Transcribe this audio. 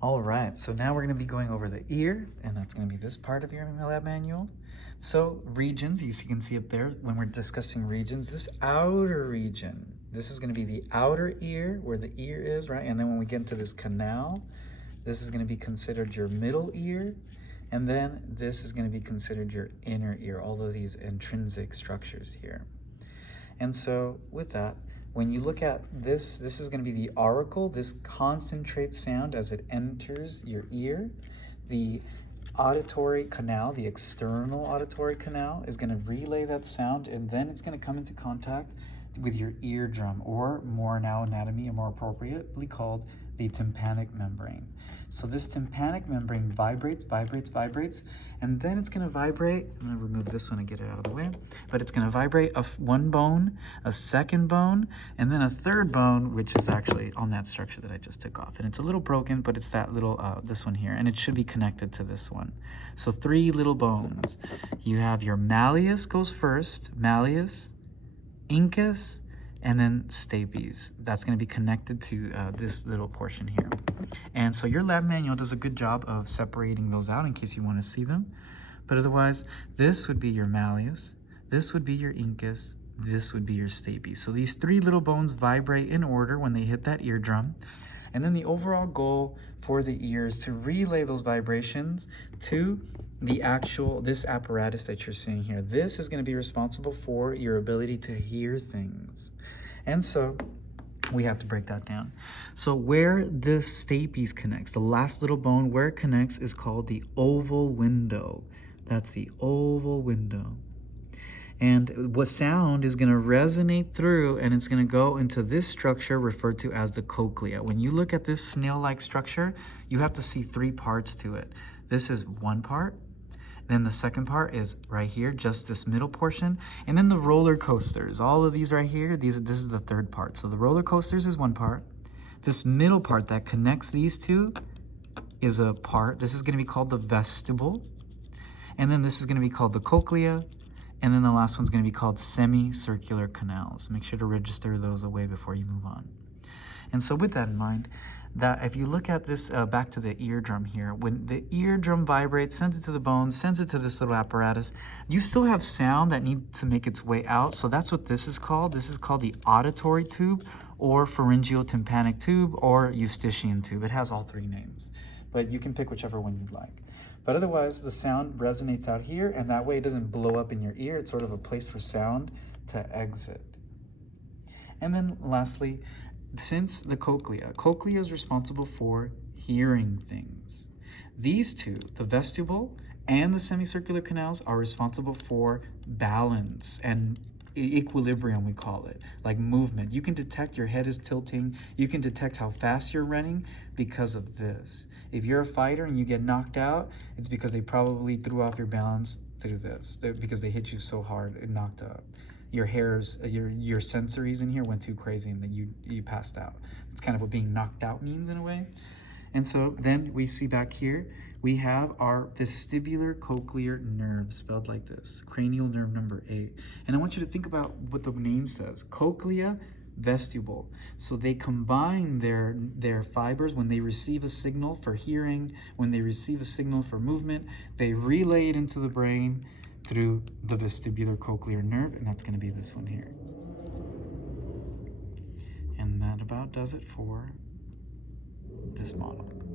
All right, so now we're going to be going over the ear, and that's going to be this part of your lab manual. So regions, you can see up there when we're discussing regions, this outer region, this is going to be the outer ear where the ear is, right? And then when we get into this canal, this is going to be considered your middle ear, and then this is going to be considered your inner ear, all of these intrinsic structures here. And so with that, when you look at this, this is going to be the auricle. This concentrates sound as it enters your ear. The auditory canal, the external auditory canal, is going to relay that sound, and then it's going to come into contact with your eardrum, or more now anatomy and more appropriately called the tympanic membrane. So this tympanic membrane vibrates, and then it's going to vibrate. I'm going to remove this one and get it out of the way. But it's going to vibrate one bone, a second bone, and then a third bone, which is actually on that structure that I just took off. And it's a little broken, but it's that little, this one here, and it should be connected to this one. So 3 little bones. You have your malleus goes first, malleus, incus, and then stapes. That's going to be connected to this little portion here. And so your lab manual does a good job of separating those out in case you want to see them. But otherwise, this would be your malleus, this would be your incus, this would be your stapes. So these 3 little bones vibrate in order when they hit that eardrum. And then the overall goal for the ear is to relay those vibrations to the this apparatus that you're seeing here. This is going to be responsible for your ability to hear things. And so we have to break that down. So where this stapes connects, the last little bone, where it connects is called the oval window. That's the oval window. And what sound is going to resonate through, and it's going to go into this structure referred to as the cochlea. When you look at this snail-like structure, you have to see 3 parts to it. This is one part. Then the second part is right here, just this middle portion. And then the roller coasters, all of these right here, this is the third part. So the roller coasters is one part. This middle part that connects these two is a part. This is going to be called the vestibule. And then this is going to be called the cochlea. And then the last one's going to be called semicircular canals. Make sure to register those away before you move on. And so with that in mind, that if you look at this back to the eardrum here, when the eardrum vibrates, sends it to the bone, sends it to this little apparatus, you still have sound that needs to make its way out. So that's what this is called. This is called the auditory tube, or pharyngeal tympanic tube, or eustachian tube. It has all 3 names, but you can pick whichever one you'd like. But otherwise, the sound resonates out here, and that way it doesn't blow up in your ear. It's sort of a place for sound to exit. And then lastly, since the cochlea is responsible for hearing things. These 2, the vestibule and the semicircular canals, are responsible for balance and equilibrium, we call it, like movement. You can detect your head is tilting. You can detect how fast you're running because of this. If you're a fighter and you get knocked out, it's because they probably threw off your balance through this, because they hit you so hard and knocked up. Your hairs, your sensories in here went too crazy and then you passed out. It's kind of what being knocked out means in a way. And so then we see back here, we have our vestibular cochlear nerve, spelled like this, cranial nerve number 8. And I want you to think about what the name says, cochlea, vestibule. So they combine their fibers when they receive a signal for hearing, when they receive a signal for movement, they relay it into the brain through the vestibular cochlear nerve, and that's going to be this one here. And that about does it for this model.